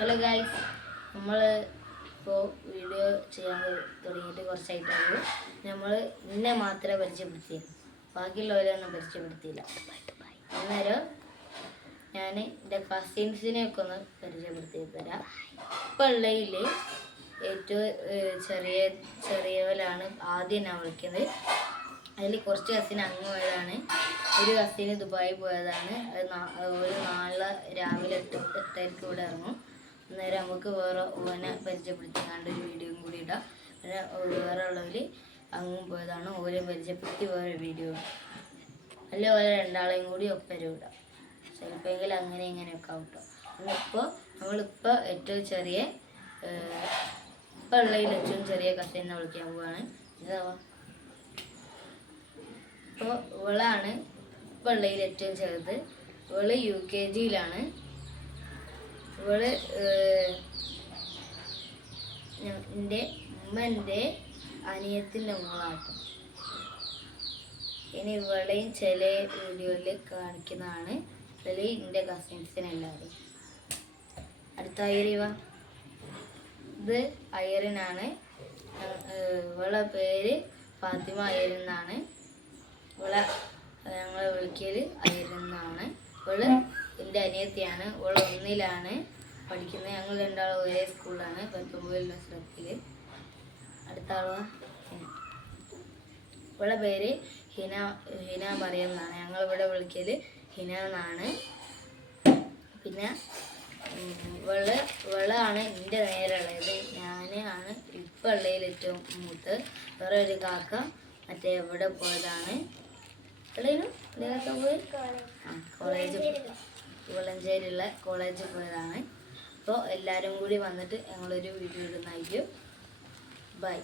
Hello guys, നമ്മൾ ഇപ്പോൾ video ചെയ്യാൻ തുടങ്ങിയിട്ട് കുറച്ചായിട്ടുള്ളൂ. നമ്മൾ എന്നെ മാത്രമേ പരിചയപ്പെടുത്തിയുള്ളൂ, ബാക്കിയുള്ളവരെയൊന്നും പരിചയപ്പെടുത്തിയില്ല. അന്നേരം ഞാൻ എൻ്റെ കസിൻസിനെയൊക്കെ ഒന്ന് പരിചയപ്പെടുത്തി തരാം. ഇപ്പം ഉള്ളതിൽ ഏറ്റവും ചെറിയവരാണ് ആദ്യം ഞാൻ വിളിക്കുന്നത്. അതിൽ കുറച്ച് കസിൻ അങ്ങ് പോയതാണ്, ഒരു കസിന് ദുബായി പോയതാണ്. അത് ഒരു നാളെ രാവിലെ 8:30 ഇവിടെ ഇറങ്ങും. അന്നേരം നമുക്ക് വേറെ ഓനെ പരിചയപ്പെടുത്തിക്കാണ്ട് ഒരു വീഡിയോയും കൂടി ഇടാം. പിന്നെ വേറെ ഉള്ളവർ അങ്ങും പോയതാണ്, ഓരോ പരിചയപ്പെടുത്തി വേറെ വീഡിയോ ഇടാം. അല്ലെ ഓരോ രണ്ടാളെയും കൂടി ഒപ്പരം ഇടാം. ചിലപ്പോഴെങ്കിലും അങ്ങനെ ഇങ്ങനെയൊക്കെ ആവട്ടോ. നമ്മളിപ്പോൾ ഏറ്റവും ചെറിയ ഇപ്പം ഉള്ളതിൽ ഏറ്റവും ചെറിയ കസിനെ വിളിക്കാൻ പോവാണ്. ഇതാവാ അപ്പോൾ ഇവളാണ് ഇപ്പം ഉള്ളതിൽ ഏറ്റവും ചെറുത്. ഇവള് UKG-യിലാണ്. ഇവള് എൻ്റെ ഉമ്മൻ്റെ അനിയത്തിൻ്റെ മോളാട്ടോ. ഇനി ഇവളെയും ചില വീഡിയോയിൽ കാണിക്കുന്നതാണ്. ഇതിൽ എൻ്റെ കസിൻസിനെല്ലാവരും. അടുത്ത അയറിവ, ഇത് അയറിനാണ്. ഇവളെ പേര് ഫാത്തിമ അയരെന്നാണ്. ഇവളെ ഞങ്ങളെ വിളിക്കൽ അയരെന്നാണ്. ഇവള് എൻ്റെ അനിയത്തിയാണ്. ഇവള് 1ലാണ് പഠിക്കുന്നത്. ഞങ്ങൾ രണ്ടാളും ഒരേ സ്കൂളിലാണ്, പത്തൊമ്പതിൽ നസ്രത്തിൽ. അടുത്ത ആളുക ഇവളെ പേര് ഹിന പറയുന്നതാണ്. ഞങ്ങളിവിടെ വിളിക്കൽ ഹിന എന്നാണ്. പിന്നെ ഇവളാണ് എൻ്റെ നേരെയുള്ളത്. ഞാൻ ഇപ്പം ഉള്ളതിൽ ഏറ്റവും മൂത്ത്. വേറെ ഒരു കാക്ക മറ്റേ എവിടെ പോയതാണ്, കോളേജ് വളഞ്ചേരിയുള്ള കോളേജിൽ പോയതാണ്. അപ്പോൾ എല്ലാവരും കൂടി വന്നിട്ട് ഞങ്ങളൊരു വീഡിയോ ഇടുന്നതായിരിക്കും. ബൈ.